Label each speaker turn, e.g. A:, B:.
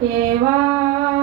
A: એવા